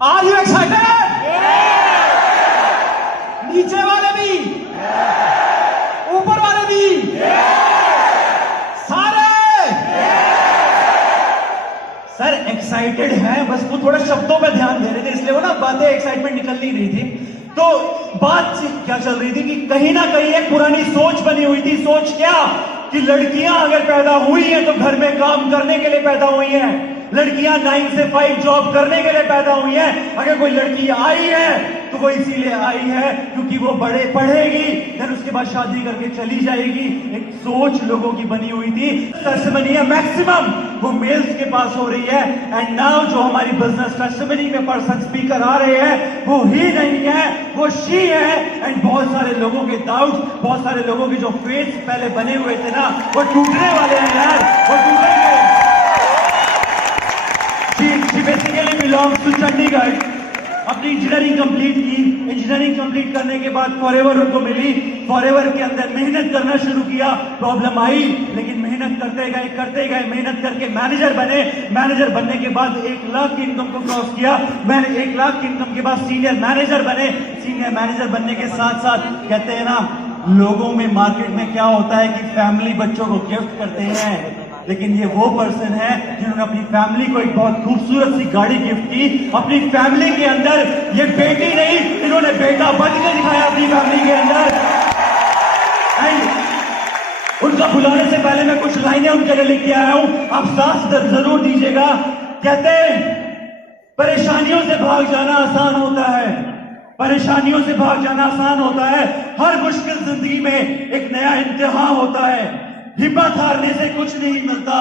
Are you excited? नीचे वाले भी, ऊपर वाले भी, सारे सर एक्साइटेड हैं, बस वो थोड़ा शब्दों पे ध्यान दे रहे थे, इसलिए वो ना बातें एक्साइटमेंट निकल नहीं रही थी। तो बात क्या चल रही थी कि कहीं ना कहीं एक पुरानी सोच बनी हुई थी। सोच क्या कि लड़कियां अगर पैदा हुई हैं तो घर में काम करने के लिए पैदा हुई हैं, लड़कियां 9 से 5 जॉब करने के लिए पैदा हुई हैं। अगर कोई लड़की आई है तो वो इसीलिए आई है क्योंकि वो बड़े पढ़ेगी, फिर उसके बाद शादी करके चली जाएगी। एक सोच लोगों की बनी हुई थी। टेस्टिमनी है मैक्सिमम वो मेल्स के पास हो रही है। एंड नाउ जो हमारी बिजनेस टेस्टिमनी में पर्सन स्पीकर आ रहे हैं वो ही नहीं है, वो शी है। एंड बहुत सारे लोगों के डाउट्स, बहुत सारे लोगों के जो फेथ पहले बने हुए थे ना, वो टूटने वाले हैं यार, वो टूटेंगे। She basically belongs to Chandigarh. अपनी इंजीनियरिंग कंप्लीट की, इंजीनियरिंग कंप्लीट करने के बाद फॉरएवर उनको मिली। फॉरएवर के अंदर मेहनत करना शुरू किया, प्रॉब्लम आई, लेकिन मेहनत करते गए, मेहनत करके मैनेजर बने। मैनेजर बनने के बाद 1 लाख की इनकम को क्रॉस किया। मैंने 1 लाख की इनकम के बाद सीनियर मैनेजर बने। सीनियर मैनेजर बनने के साथ साथ कहते हैं ना, लोगों में मार्केट में क्या होता है कि फैमिली बच्चों को गिफ्ट करते हैं, लेकिन ये वो पर्सन है जिन्होंने अपनी फैमिली को एक बहुत खूबसूरत सी गाड़ी गिफ्ट की। अपनी फैमिली के अंदर ये बेटी नहीं, इन्होंने बेटा बन के दिखाया अपनी फैमिली के अंदर। एंड उनका बुलाने से पहले मैं कुछ लाइनें उनके लिए लिख के आया हूं, आप साथ जरूर दीजिएगा। कहते हैं परेशानियों से भाग जाना आसान होता है, परेशानियों से भाग जाना आसान होता है। हर मुश्किल जिंदगी में एक नया इम्तिहान होता है। हिम्मत हारने से कुछ नहीं मिलता,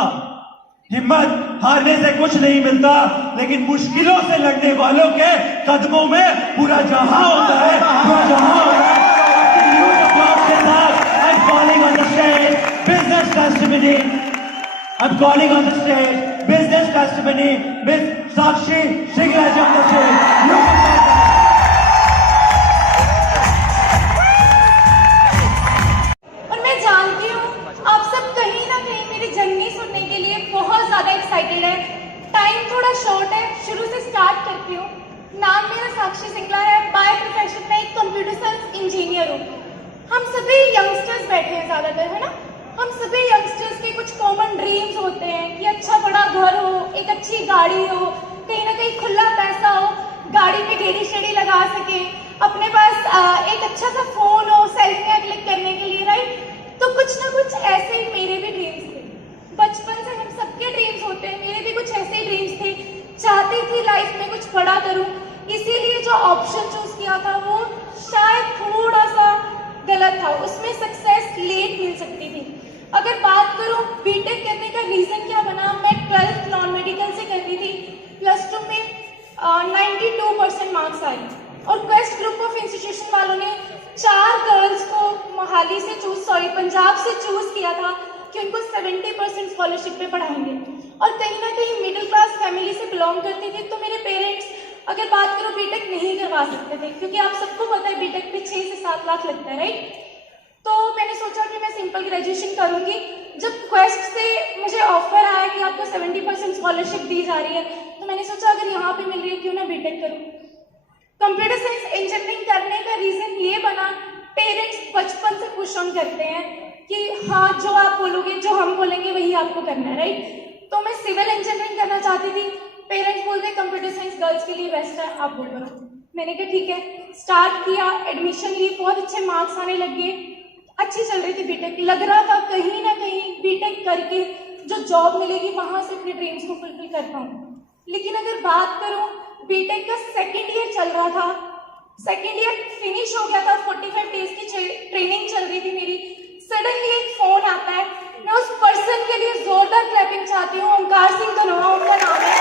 हिम्मत हारने से कुछ नहीं मिलता, लेकिन मुश्किलों से लड़ने वालों के कदमों में पूरा जहां होता है, पूरा जहां होता है। I'm calling on the stage business testimony. I'm calling on the stage business testimony with Sakshi Singlaj on the stage. Excited है। टाइम थोड़ा शॉर्ट है, शुरू से स्टार्ट करती हूँ। नाम मेरा साक्षी सिंगला है, बाय प्रोफेशन में एक कंप्यूटर साइंस इंजीनियर हूँ। हम सभी यंगस्टर्स बैठे हैं ज़्यादातर, है ना। हम सभी यंगस्टर्स के कुछ कॉमन ड्रीम्स होते हैं कि अच्छा बड़ा घर हो, एक अच्छी गाड़ी हो, कहीं ना कहीं खुला पैसा हो, गाड़ी में गेड़ी शेड़ी लगा सके, अपने पास एक अच्छा सा फोन हो सेल्फियाँ क्लिक करने के लिए, राइट। तो कुछ ना कुछ ऐसे ही मेरे भी ड्रीम्स थे। बचपन से हम सबके ड्रीम्स होते हैं, मेरे भी कुछ ऐसे ही ड्रीम्स थे। चाहती थी लाइफ में कुछ बड़ा करूं, इसीलिए जो ऑप्शन चूज किया था वो शायद थोड़ा सा गलत था, उसमें सक्सेस लेट मिल सकती थी। अगर बात करूं बीटेक करने का रीजन क्या बना, मैं 12th नॉन मेडिकल से कर रही थी। +2 में 92% मार्क्स आए और क्वेस्ट ग्रुप ऑफ इंस्टीट्यूशन वालों ने 4 गर्ल्स को मोहाली से पंजाब से चूज किया था कि उनको 70% स्कॉलरशिप पे पढ़ाएंगे। और कहीं ना कहीं मिडिल क्लास फैमिली से बिलोंग करती थी, तो मेरे पेरेंट्स अगर बात करो बीटेक नहीं करवा सकते थे, क्योंकि आप सबको पता है बीटेक पे 6 से 7 लाख लगता है, राइट। तो मैंने सोचा कि मैं सिंपल ग्रेजुएशन करूंगी। जब क्वेस्ट से मुझे ऑफर आया कि आपको 70% स्कॉलरशिप दी जा रही है, तो मैंने सोचा अगर यहाँ पे मिल रही है क्यों ना बीटेक करूँ। कंप्यूटर साइंस इंजीनियरिंग करने का रीजन ये बना, पेरेंट्स बचपन से पुश ऑन करते हैं कि हाँ जो आप बोलोगे, जो हम बोलेंगे वही आपको करना है, राइट। तो मैं सिविल इंजीनियरिंग करना चाहती थी। पेरेंट्स बोलते कंप्यूटर साइंस गर्ल्स के लिए बेस्ट है, आप बोल करो। मैंने कहा ठीक है, स्टार्ट किया, एडमिशन ली, बहुत अच्छे मार्क्स आने लग गए, अच्छी चल रही थी बीटेक। लग रहा था कहीं ना कहीं बीटेक करके जो जॉब मिलेगी वहां से अपने ड्रीम्स को फुलफिल कर पाऊँ। लेकिन अगर बात करूँ, बीटेक का 2nd ईयर चल रहा था, 2nd ईयर फिनिश हो गया था, 45 डेज की ट्रेनिंग चल रही थी मेरी। सडनली एक फोन आता है। मैं उस पर्सन के लिए जोरदार क्लैपिंग चाहती हूँ। ओंकार सिंह धनोआ उनका नाम है।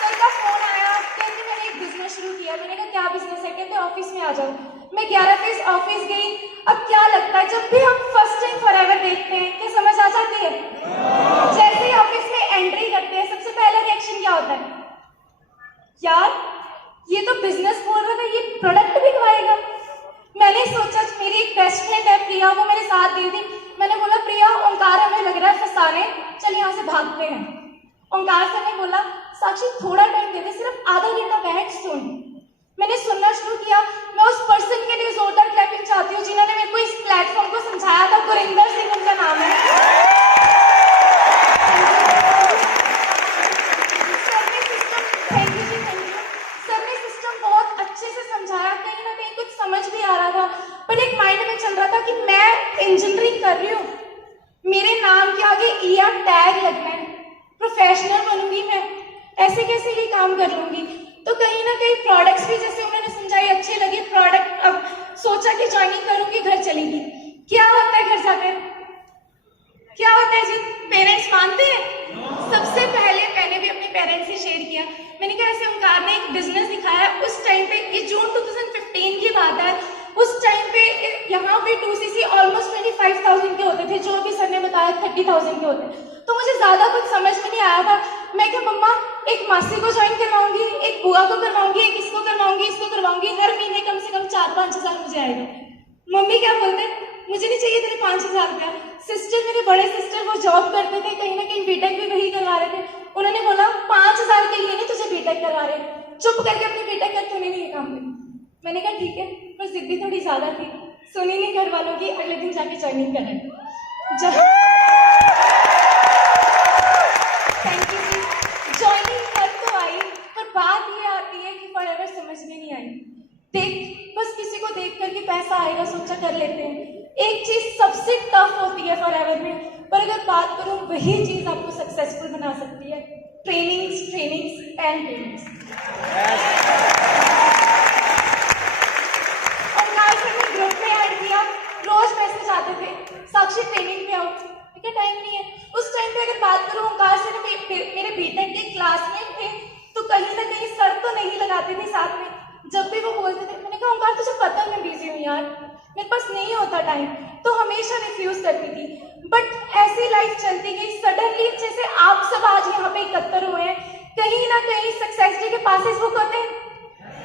सर का फोन आया, कहते मैंने एक बिजनेस शुरू किया। मैंने कहा क्या बिजनेस है? कहते ऑफिस में आ जाओ। मैं 11 फेज ऑफिस गई। अब क्या लगता है, जब भी हम फर्स्ट टाइम फॉरएवर देखते हैं, क्या समझ आ जाती है? जैसे ही ऑफिस में एंट्री करते हैं, सबसे पहला रिएक्शन क्या होता है? यार ये तो बिजनेस बोल रहा था, ये प्रोडक्ट बिकवाएगा। मैंने सोचा, मेरी एक बेस्ट फ्रेंड है प्रिया, वो आने, चल यहाँ से भागते हैं। ओंकार सर ने बोला साक्षी थोड़ा टाइम दे दे, सिर्फ आधा घंटा बैठ सुन। मैंने सुनना शुरू किया। मैं उस पर्सन के लिए जोरदार क्लैपिंग चाहती हूँ जिन्होंने मेरे को इस प्लेटफॉर्म को समझाया था। गुरिंदर सिंह उनका नाम है। थैंक यू जी, थैंक यू। सर ने सिस्टम बहुत अच्छे से समझाया, कहीं ना कहीं कुछ समझ भी आ रहा था, पर एक माइंड में चल रहा था कि मैं इंजीनियरिंग कर रही हूँ, मेरे नाम के आगे ईआर टैग लगना है, प्रोफेशनल बनूंगी मैं, ऐसे कैसे ये काम कर लूंगी। तो कहीं ना कहीं प्रोडक्ट्स भी जैसे उन्होंने समझाई अच्छे लगे। प्रोडक्ट अब सोचा कि ज्वाइनिंग करूंगी, घर चलेगी। क्या होता है घर जाकर, क्या होता है जी, पेरेंट्स मानते हैं। सबसे पहले मैंने भी अपने पेरेंट्स से शेयर किया। मैंने कहा ऐसे ओंकार ने एक बिजनेस दिखाया। उस टाइम पे, ये जून 2015 की बात है, उस टाइम पे यहाँ पे 2cc ऑलमोस्ट 25,000 के होते थे, जो अभी सर ने बताया 30,000 के होते। तो मुझे ज्यादा कुछ समझ में नहीं आया था। मैं क्या मम्मा एक मासी को ज्वाइन करवाऊंगी, एक बुआ को करवाऊंगी, एक इसको करवाऊंगी, इसको करवाऊंगी, हर महीने कम से कम 4-5 हजार मुझे आएगा। मम्मी क्या बोलते, मुझे नहीं चाहिए तेरे 5,000 रुपया। सिस्टर, मेरे बड़े सिस्टर, वो जॉब करते थे, कहीं ना कहीं बीटेक भी वही करवा रहे थे। उन्होंने बोला 5,000 के लिए नहीं तुझे बीटेक करवा रहे, चुप करके अपनी बीटेक कर, तूने नहीं ये काम किया। मैंने कहा ठीक है, पर जिद्दी थोड़ी ज्यादा थी, सुनी नहीं घर वालों की। अगले दिन जाके ज्वाइनिंग करें। Thank you ji. ज्वाइनिंग कर तो आई, पर बात ये आती है कि फॉरएवर समझ में नहीं आई। देख, बस किसी को देख करके पैसा आएगा सोचा कर लेते हैं। एक चीज सबसे टफ होती है फॉरएवर में, पर अगर बात करूं वही चीज आपको सक्सेसफुल बना सकती है। Trainings, trainings and trainings. Omkar sir ने ग्रुप में ऐड किया, रोज मैसेज आते थे साक्षी ट्रेनिंग पे आओ। क्या टाइम नहीं है। उस टाइम पे अगर बात करूं, ओंकार सर मेरे बीटेक के क्लासमेट थे, तो कहीं ना कहीं सर तो नहीं लगाते थे साथ में। जब भी वो बोलते थे, मैंने कहा ओंकार तुझे पता है मैं बिजी हूँ यार, मेरे पास नहीं होता टाइम, तो हमेशा रिफ्यूज करती थी। बट ऐसी लाइफ चलती गई। सडनली जैसे आप सब आज यहाँ पे एकत्र हुए हैं, कहीं ना कहीं सक्सेस डे के पासेस बुक होते हैं।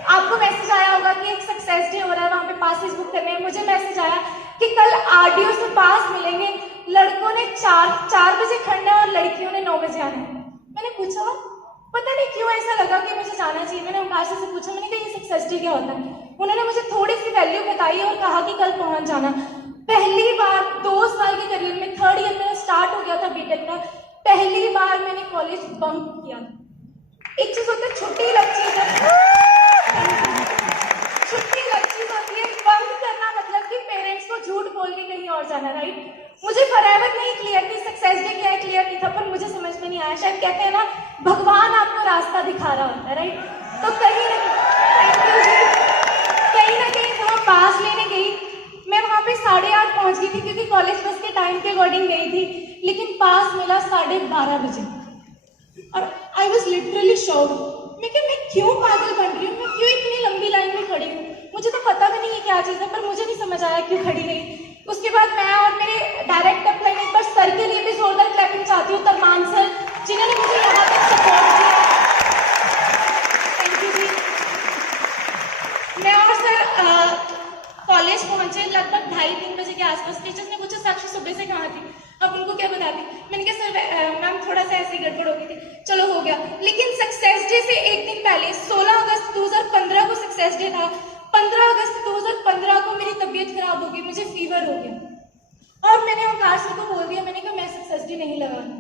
आपको मैसेज आया होगा कि एक सक्सेस डे हो रहा है, वहां पे पासेस बुक करने हैं। मुझे मैसेज आया कि कल आरडीओ से पास मिलेंगे, लड़कों ने 4 बजे खड़ना है और लड़कियों ने 9 बजे आना है। मैंने पूछा, पता नहीं क्यों ऐसा लगा कि मुझे जाना चाहिए। मैंने ओंकार से पूछा, मैंने कहा ये सक्सेस डे क्या होता है। उन्होंने मुझे थोड़ी सी वैल्यू बताई और कहा कि कल पहुंच जाना। पहली बार 2 साल के करियर में, 3rd ईयर मेरा स्टार्ट हो गया था बीटेक का, पहली बार मैंने कॉलेज बंक किया। एक चीज होता है छुट्टी लग चीज है, छुट्टी लग चीज होती है। बंक करना मतलब कि पेरेंट्स को झूठ बोल के कहीं और जाना, राइट। मुझे फॉरएवर नहीं क्लियर थी, सक्सेस डे क्या है क्लियर नहीं था, पर मुझे समझ में नहीं आया। शायद कहते हैं ना, भगवान आपको रास्ता दिखा रहा होता है, राइट। तो कहीं ना कहीं जब मैं पास लेने गई, मैं वहां पे 8:30 पहुंच गई थी, क्योंकि कॉलेज बस के टाइम के अकॉर्डिंग गई थी, लेकिन पास मिला 12:30 बजे। और आई वॉज लिटरली शॉक्ड। मैं क्यों पागल बन रही हूँ, मैं क्यों इतनी लंबी लाइन में खड़ी हूँ। मुझे तो पता भी नहीं है क्या चीज़ है, पर मुझे नहीं समझ आया क्यों खड़ी रही। उसके बाद मैं और मेरे डायरेक्ट अपलाइन, एक बार सर के लिए भी जोरदार क्लैपिंग चाहती हूँ, तरमान सर, जिन्होंने मुझे यहाँ तक सपोर्ट किया। थैंक यू जी। मैं और सर कॉलेज पहुंचे लगभग 2:30-3 बजे के आसपास। टीचर्स ने पूछा साक्षी सुबह से कहाँ थी, अब उनको क्या बताती। मैंने कहा सर मैम थोड़ा सा ऐसी गड़बड़ हो गई थी, चलो हो गया। लेकिन सक्सेस डे से एक दिन पहले 16 अगस्त 2015 को सक्सेस डे था। 15 अगस्त 2015 को मेरी तबीयत खराब हो गई, मुझे फीवर हो गया और मैंने ओंकार सर को बोल दिया, मैंने कहा मैं सक्सेस डे नहीं लगा रही।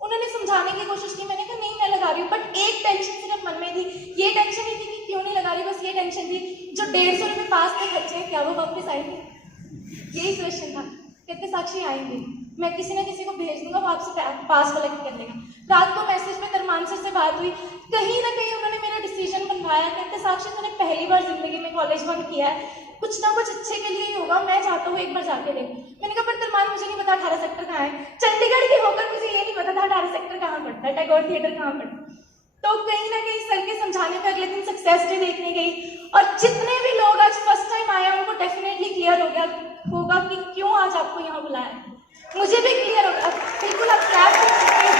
उन्होंने समझाने की कोशिश की, मैंने कहा नहीं मैं लगा रही हूँ, बट एक टेंशन सिर्फ मन में थी। ये टेंशन नहीं थी कि क्यों नहीं लगा रही, बस ये टेंशन थी जो 150 रुपये पास के खर्चे हैं, क्या वो वापस आएंगे, यही क्वेश्चन था। कहते साक्षी आएंगे, मैं किसी ना किसी को भेज दूंगा, वो आपसे पास कलेक्ट कर लेगा। रात को मैसेज में तरमान सर से बात हुई, कहीं ना कहीं उन्होंने मेरा डिसीजन बनवाया। कहते साक्षी तूने पहली बार जिंदगी में कॉलेज बंक किया है, कुछ ना कुछ अच्छे के लिए ही होगा, मैं चाहता हूँ एक बार जाके देख। मैंने कहा पर तरमान मुझे नहीं पता 18 सेक्टर कहाँ है, चंडीगढ़ की होकर मुझे ये नहीं पता था 18 सेक्टर कहाँ पड़ता है, टैगोर थिएटर कहाँ पड़ता है। तो कहीं ना कहीं सर के समझाने पर अगले दिन सक्सेस डे देखने गई, और जितने भी लोग आज फर्स्ट टाइम आए उनको डेफिनेटली क्लियर हो गया होगा कि क्यों आज आपको यहाँ बुलाया। मुझे भी क्लियर होगा, बिल्कुल आप क्लैप कर सकते हैं।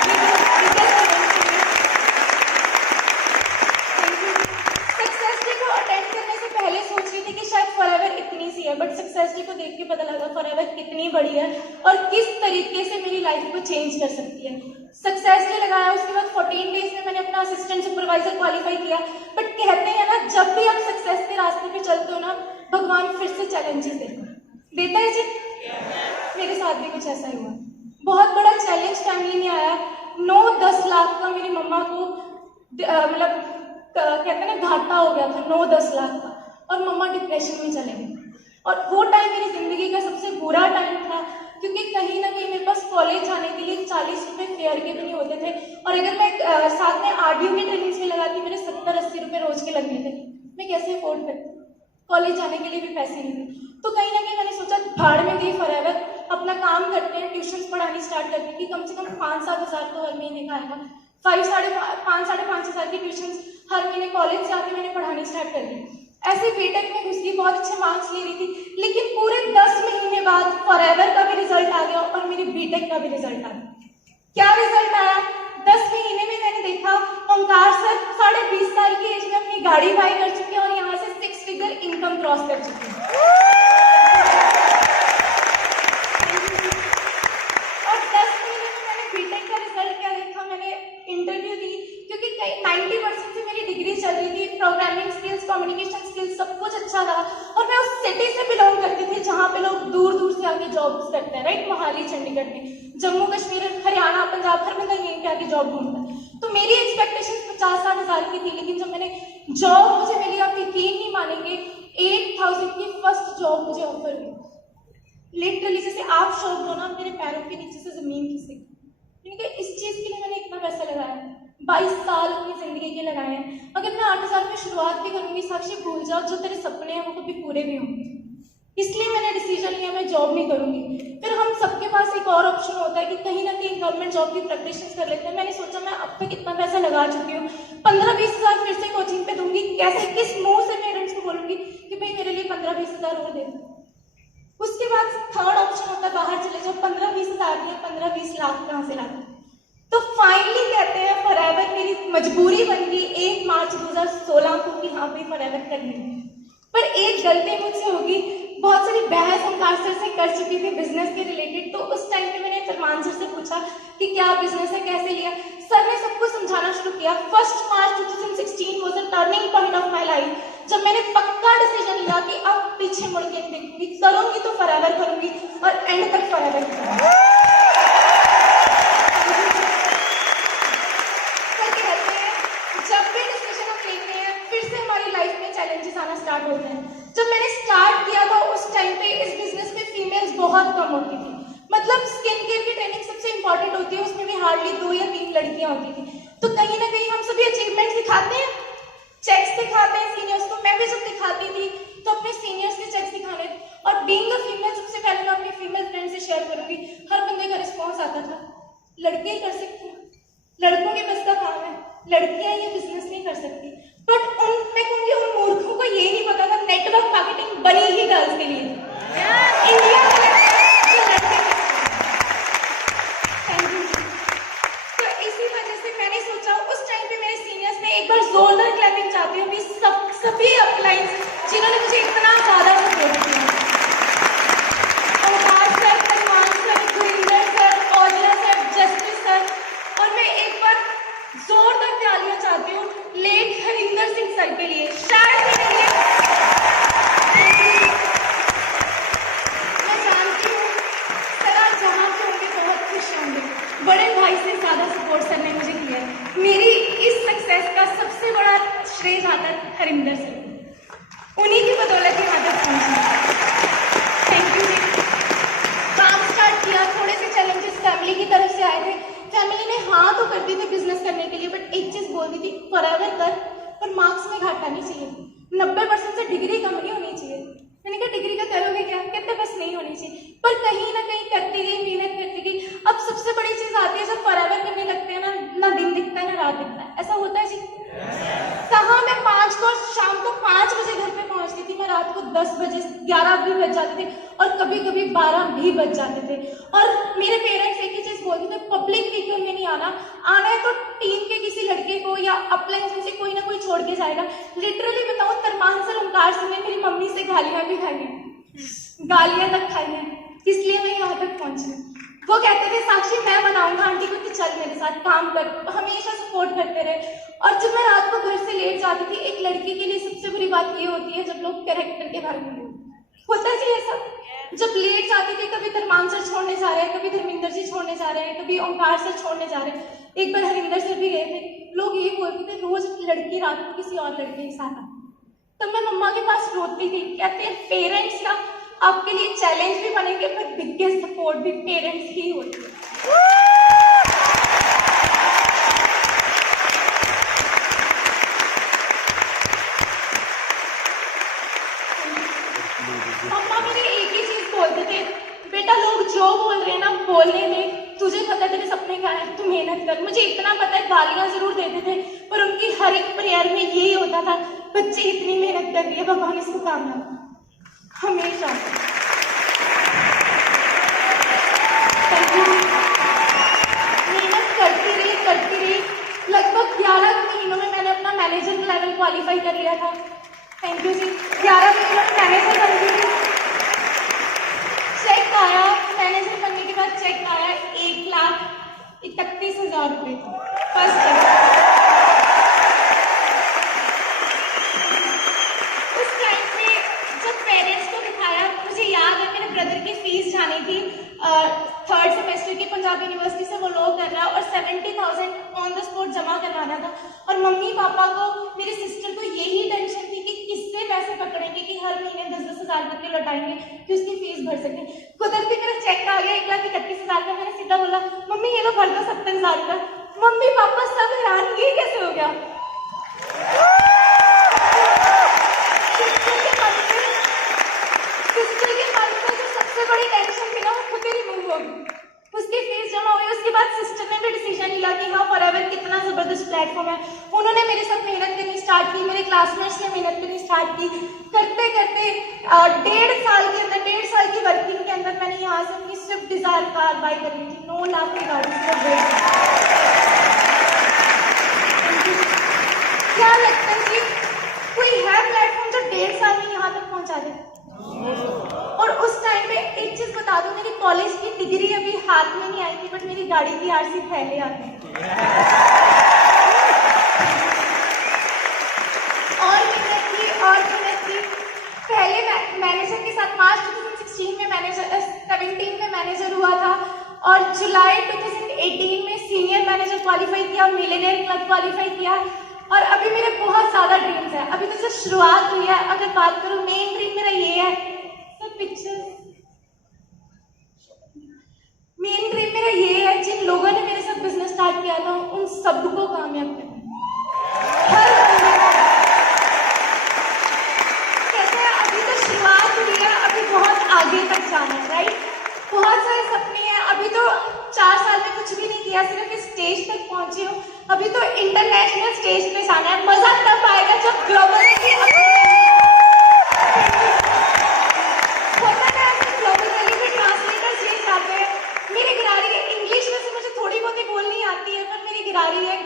सक्सेस डे को अटेंड करने से पहले सोच रही थी कि शायद फॉरएवर इतनी सी है, बट सक्सेस डे को देख के पता लगा फॉरएवर कितनी बड़ी है और किस तरीके से मेरी लाइफ को चेंज कर सकती है। सक्सेस डे लगाया, उसके बाद 14 डेज में मैंने अपना असिस्टेंट सुपरवाइजर क्वालिफाई किया। बट कहते हैं ना, जब भी आप सक्सेस के रास्ते पे चलते हो ना, भगवान फिर से चैलेंजेस देता है जी। मेरे साथ भी कुछ ऐसा ही हुआ। बहुत बड़ा चैलेंज फैमिली में आया। 9-10 लाख का मेरी मम्मा को मतलब कहते हैं ना घाटा हो गया था, 9-10 लाख का, और मम्मा डिप्रेशन में चले गए। और वो टाइम मेरी जिंदगी का सबसे बुरा टाइम था, क्योंकि कहीं ना कहीं मेरे पास कॉलेज जाने के लिए 40 रुपये फेयर के भी नहीं होते थे, और अगर मैं साथ में आरडीओ की ट्रेनिंग्स में लगाती मेरे 70-80 रुपये रोज के लगने थे। मैं कैसे अफोर्ड करती, कॉलेज जाने के लिए भी पैसे नहीं थे। तो कहीं ना कहीं मैंने सोचा भाड़ में गई फॉरएवर, अपना काम करते हैं, ट्यूशन पढ़ानी स्टार्ट करती थी। कम से कम 5-7 हज़ार तो हर महीने का आएगा। 5-5.5 हज़ार की ट्यूशन हर महीने कॉलेज से आके मैंने पढ़ानी स्टार्ट कर दी। ऐसे बीटेक में घुस गई, बहुत अच्छे मार्क्स ले रही थी, लेकिन पूरे 10 महीने बाद फॉरएवर का भी रिजल्ट आ गया और मेरे बीटेक का भी रिजल्ट आ गया। क्या रिजल्ट आया? 10 महीने में मैंने देखा ओंकार सर 20.5 साल की एज में अपनी गाड़ी बाई कर चुके हैं और यहाँ से 6 फिगर इनकम क्रॉस कर चुके हैं। और 10 महीने में मैंने बीटेक का रिजल्ट क्या देखा, मैंने इंटरव्यू दी, क्योंकि 90% से मेरी डिग्री चल रही थी, प्रोग्रामिंग स्किल्स, कम्युनिकेशन स्किल्स, सब कुछ अच्छा था। और मैं उस सिटी से बिलोंग करती थी जहाँ पे लोग दूर दूर से आके जॉब्स करते हैं, राइट? मोहाली, चंडीगढ़ में, जम्मू कश्मीर, हरियाणा, पंजाब, हर बंदा यहीं पे आके जॉब ढूंढता है। तो मेरी एक्सपेक्टेशन 50-60 हज़ार की थी, लेकिन जब मैंने जॉब मुझे मिली, आप यकीन नहीं मानेंगे, 8000 की फर्स्ट जॉब मुझे ऑफर हुई। लिटरली जैसे आप शॉक हो ना, मेरे पैरों के नीचे से जमीन खिसकी। मैंने कहा इस चीज के लिए मैंने इतना पैसा लगाया है, 22 साल अपनी जिंदगी के लगाए हैं। अगर मैं 8,000 में शुरुआत भी करूंगी, साक्षी भूल जाओ, जो तेरे सपने हैं वो कभी पूरे भी होंगे। इसलिए मैंने डिसीजन लिया मैं जॉब नहीं करूंगी। फिर हम सबके पास एक और ऑप्शन होता है कि कहीं ना कहीं गवर्नमेंट जॉब की प्रिपरेशन कर लेते हैं। मैंने सोचा मैं अब तक इतना पैसा लगा चुकी हूँ, 15-20 हज़ार फिर से कोचिंग पे दूंगी। कैसे, किस मुंह से पेरेंट्स को बोलूंगी कि भाई मेरे लिए 15-20 हज़ार और दे दो। उसके बाद थर्ड ऑप्शन होता है बाहर चले जाओ, 15-20 हज़ार नहीं, 15-20 लाख कहाँ से लाते। तो फाइनली कहते हैं फॉरएवर मेरी मजबूरी बन गई 1 मार्च 2016 को कि हाँ भाई फॉरएवर करनी है। पर एक गलती मुझसे होगी, बहुत सारी बहस ओंकार सर से कर चुकी थी बिजनेस के रिलेटेड। तो उस टाइम पे मैंने फरमान सर से पूछा कि क्या बिजनेस है, कैसे लिया। सर ने सबको समझाना शुरू किया। 1 मार्च 2016 was a turning point of my life, जब मैंने पक्का डिसीजन लिया कि अब पीछे मुड़ के देखूंगी, करूंगी तो फॉरएवर करूंगी और एंड तक फॉरएवर करूंगी। चैलेंजेस आना स्टार्ट होते हैं। जब मैंने स्टार्ट किया था उस टाइम पे इस बिजनेस में फीमेल्स बहुत कम होती थी। मतलब स्किन केयर की ट्रेनिंग सबसे इंपॉर्टेंट होती है, उसमें भी हार्डली 2 या 3 लड़कियां होती थी। तो कहीं ना कहीं हम सभी अचीवमेंट्स दिखाते हैं, चेक्स दिखाते हैं सीनियर्स को। मैं भी जब दिखाती थी तो अपने सीनियर्स के चेक्स दिखाने, और बीइंग अ फीमेल सबसे पहले मैं अपनी फीमेल फ्रेंड से शेयर करूंगी, हर बंदे का रिस्पॉन्स आता था, लड़के ही कर सकते हैं, लड़कों के बस का काम है, लड़कियां ये बिजनेस नहीं कर सकती। बट मैं कहूंगी उन मूर्खों को ये नहीं पता था नेटवर्क मार्केटिंग बनी ही गर्ल्स के लिए, इंडिया में जो लड़के। Thank you. तो इसी वजह से मैंने सोचा उस टाइम पे मेरे सीनियर्स ने एक बार जोरदार क्लैपिंग चाहती हूँ कि सभी अपलाइंस जिन्होंने मुझे इतना ज्यादा सपोर्ट किया, Omkar sir, Farman sir, Gurinder sir, Aujla sir, Justice sir, और मैं एक बार जोरदार तालियां चाहती हूँ लेट हरिंदर सिंह सर के लिए। शायद मेरे लिए मैं जानती हूँ सर आज जहाँ पे होंगे बहुत खुश होंगे, बड़े भाई से ज्यादा सपोर्ट सर ने मुझे किया है। मेरी इस सक्सेस का सबसे बड़ा श्रेय जाता है हरिंदर सर को, उन्हीं की बदौलत यहाँ तक पहुंची। Thank you. काम स्टार्ट किया, थोड़े से चैलेंजेस फैमिली की तरफ से आए थे। फैमिली ने हाँ तो कर दी थी बिजनेस करने के लिए, बट एक चीज बोल दी थी फॉरएवर कर, पर मार्क्स में घाटा नहीं चाहिए, 90% से डिग्री कम नहीं होनी चाहिए। मैंने कहा डिग्री का करोगे क्या, कहते बस नहीं होनी चाहिए। पर कहीं ना कहीं करती गई, मेहनत करती गई। अब सबसे बड़ी चीज आती है जब फॉरएवर करने लगते हैं ना दिन दिखता है ना रात दिखता है। ऐसा होता है जी? कहाँ मैं 5 को शाम को 5 बजे घर पे पहुंचती थी, मैं रात को 10 बजे 11 भी बज जाते थे, और कभी कभी 12 भी बज जाते थे। और मेरे पेरेंट्स एक ही चीज बोलते थे, पब्लिक व्हीकल में नहीं आना है तो टीम के किसी लड़के को या अपलाइन में से कोई ना कोई छोड़ के जाएगा। लिटरली बताऊं, तरमान सर, ओंकार सर ने मेरी मम्मी से गालियां भी खाई हैं, गालियां तक खाई हैं, इसलिए मैं यहाँ तक पहुंची। वो कहते थे साक्षी मैं बनाऊंगा आंटी को, तो चल मेरे साथ काम कर, हमेशा सपोर्ट करते रहे। और जब मैं रात को घर से लेट जाती थी, एक लड़की के लिए सबसे बुरी बात ये होती है जब लोग कैरेक्टर के बारे में होता जी ऐसा, जब लेट जाती थी, कभी धर्मान सर छोड़ने जा रहे हैं, कभी धर्मिंदर जी छोड़ने जा रहे हैं, कभी ओंकार सर छोड़ने जा रहे हैं, एक बार हरिंदर सर भी गए थे। लोग ये बोलते थे रोज लड़की रात को किसी और लड़के के साथ आती। तब मैं मम्मा के पास रोती थी, कहते हैं पेरेंट्स ना आपके लिए चैलेंज भी बनेंगे पर बिगेस्ट सपोर्ट भी पेरेंट्स ही होते हैं। मम्मा मेरे एक ही चीज बोलते थे, बेटा लोग जो बोल रहे हैं ना बोलने दे, तुझे पता है तेरे सपने क्या है, तू मेहनत कर। मुझे इतना पता है गालियां जरूर देते थे पर उनकी हर एक प्रेयर में यही होता था, बच्चे इतनी मेहनत कर रही है, भगवान इसको कामयाब हमेशा। मेहनत करती रही। लगभग 11 महीनों में मैंने अपना मैनेजर लेवल क्वालिफाई कर लिया था। थैंक यू जी। 11 महीनों में मैनेजर बन गई थी। चेक आया, मैनेजर बनने के बाद चेक आया 1,31,000 रुपये फर्स्ट टाइम। उस टाइम पे जब पेरेंट्स को दिखाया, मुझे याद है मेरे ब्रदर की फीस जानी थी 3rd सेमेस्टर की पंजाब यूनिवर्सिटी से, वो लॉ कर रहा है और 70,000 ऑन द स्पॉट जमा करवाना था। और मम्मी पापा को, मेरी सिस्टर को यही टेंशन थी कि किससे पैसे पकड़ेंगे कि हर महीने 10-10 हज़ार करके लौटाएंगे कि उसकी फीस भर सकें। कुदरती मेरा चेक आ गया 1,31,000 का। मैंने सीधा बोला मम्मी ये तो भर दो 70,000 का। मम्मी पापा सब हैरान, ये कैसे हो गया। सिस्टर के मन में जो सबसे बड़ी टेंशन थी ना वो खुद ही रिमूव हो गई। उसकी फीस जमा हुई, उसके बाद सिस्टर ने भी डिसीजन लिया कि हाँ फॉरएवर कितना जबरदस्त प्लेटफॉर्म है। उन्होंने मेरे साथ मेहनत करनी स्टार्ट की, मेरे क्लासमेट्स ने मेहनत करनी स्टार्ट की। करते करते 1.5 साल के अंदर, 1.5 साल की वर्किंग के अंदर मैंने यहाँ से अपनी स्विफ्ट डिजायर कार बाई कर ली थी। 9 लाख की गाड़ी से। क्या लगता है जी कोई है प्लेटफॉर्म जो 1.5 साल में यहाँ तक पहुँचा दे। और उस टाइम पे एक चीज बता दूं, मेरी कॉलेज की डिग्री अभी हाथ में नहीं आई थी बट मेरी गाड़ी की आरसी पहले आ गई। और मेहनत की। पहले मैनेजर के साथ मार्च 2016 में मैनेजर 17 में मैनेजर हुआ था और जुलाई 2018 में सीनियर मैनेजर क्वालिफाई किया, मिलियनेयर क्लब क्वालिफाई किया। और अभी मेरे बहुत ज्यादा ड्रीम्स है, अभी तो सिर्फ शुरुआत हुई है। अगर बात करूं मेन ड्रीम मेरा ये है, मेन ड्रीम मेरा ये है जिन लोगों ने मेरे साथ बिजनेस स्टार्ट किया था उन सबको कामयाब करना। हर कहते हैं अभी तो शुरुआत हुई है, अभी बहुत आगे तक जाना है, राइट। बहुत सारे सपने हैं, अभी तो 4 साल में कुछ भी नहीं किया, सिर्फ इस स्टेज तक पहुंची हूँ। अभी तो इंटरनेशनल स्टेज पे जाना है। मजा तब आएगा जब ग्लोबल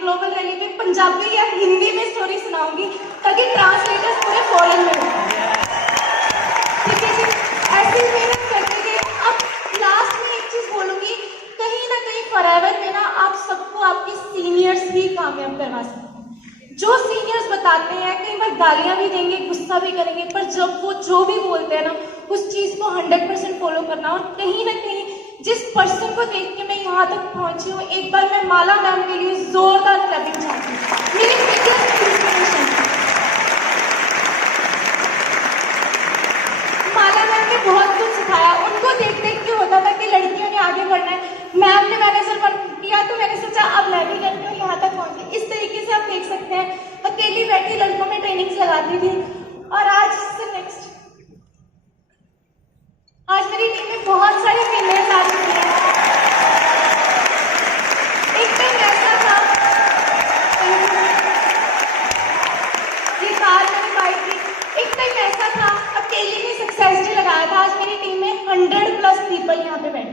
ग्लोबल रैली में पंजाबी या हिंदी में स्टोरी सुनाऊंगी ताकि ट्रांसलेटर्स पूरे फॉरेन में हो। ठीक है जी, ऐसी मेहनत करते गए। अब लास्ट में एक चीज बोलूंगी, कहीं ना कहीं फॉरएवर में ना आप सबको आपके सीनियर्स ही कामयाब करवा सकते हैं। जो सीनियर्स बताते हैं कई बार गालियां भी देंगे, गुस्सा भी करेंगे, पर जब वो जो भी बोलते हैं ना उस चीज को 100% फॉलो करना। और कहीं ना कहीं जिस पर्सन को देख के मैं यहाँ तक पहुंची हूँ, एक बार मैं माला मैम के लिए जोरदार क्लबिंग चाहती हूँ। मेरी बिगेस्ट इंस्पिरेशन माला मैम ने बहुत कुछ सिखाया। उनको देख देख के होता था कि लड़कियों ने आगे बढ़ना है। मैम ने मैनेजर बन किया तो मैंने सोचा अब मैं भी लड़कियों यहाँ तक पहुंची। इस तरीके से आप देख सकते हैं, अकेली बैठी लड़कों में ट्रेनिंग्स लगाती थी। और आज से नेक्स्ट, आज मेरी टीम में बहुत सारे फीमेल्स आ चुकी हैं। एक टाइम ऐसा था, ये कार मैंने बाई थी। एक टाइम ऐसा था, अकेले ने सक्सेस डे लगाया था। आज मेरी टीम में 100+ पीपल यहाँ पे बैठे।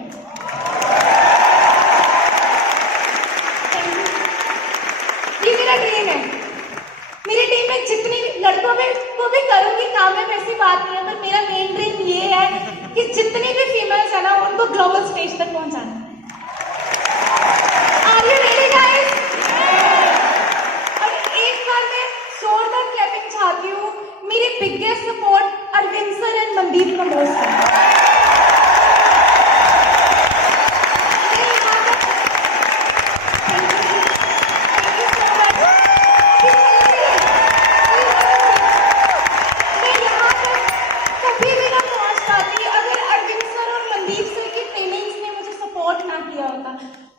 किया होता।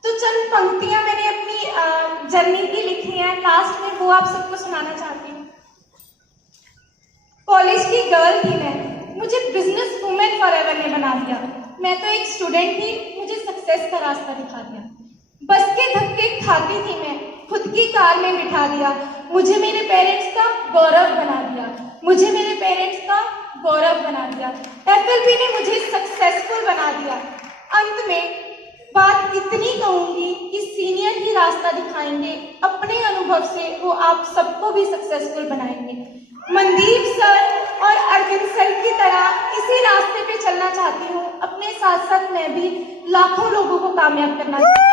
तो चंद पंक्तियां मैंने अपनी जर्नी की लिखी हैं, लास्ट में वो आप सबको सुनाना चाहती हूँ। कॉलेज की गर्ल थी मैं, मुझे बिजनेस वुमेन फॉरएवर ने बना दिया। मैं तो एक स्टूडेंट थी, मुझे सक्सेस का रास्ता दिखा दिया। बस के धक्के खाती थी मैं, खुद की कार में बिठा दिया। मुझे मेरे पेरेंट्स का गौरव बना दिया, मुझे मेरे पेरेंट्स का गौरव बना दिया। FLB ने मुझे सक्सेसफुल बना दिया। अंत में बात इतनी कहूंगी कि सीनियर ही रास्ता दिखाएंगे, अपने अनुभव से वो आप सबको भी सक्सेसफुल बनाएंगे। मनदीप सर और अर्जुन सर की तरह इसी रास्ते पे चलना चाहती हूँ। अपने साथ साथ मैं भी लाखों लोगों को कामयाब करना चाहती हूँ।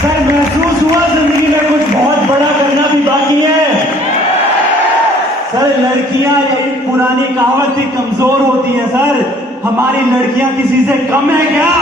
सर महसूस हुआ जिंदगी में कुछ बहुत बड़ा करना भी बाकी है। सर लड़कियां, एक पुरानी कहावत थी, कमजोर होती है। सर हमारी लड़कियां किसी से कम है क्या?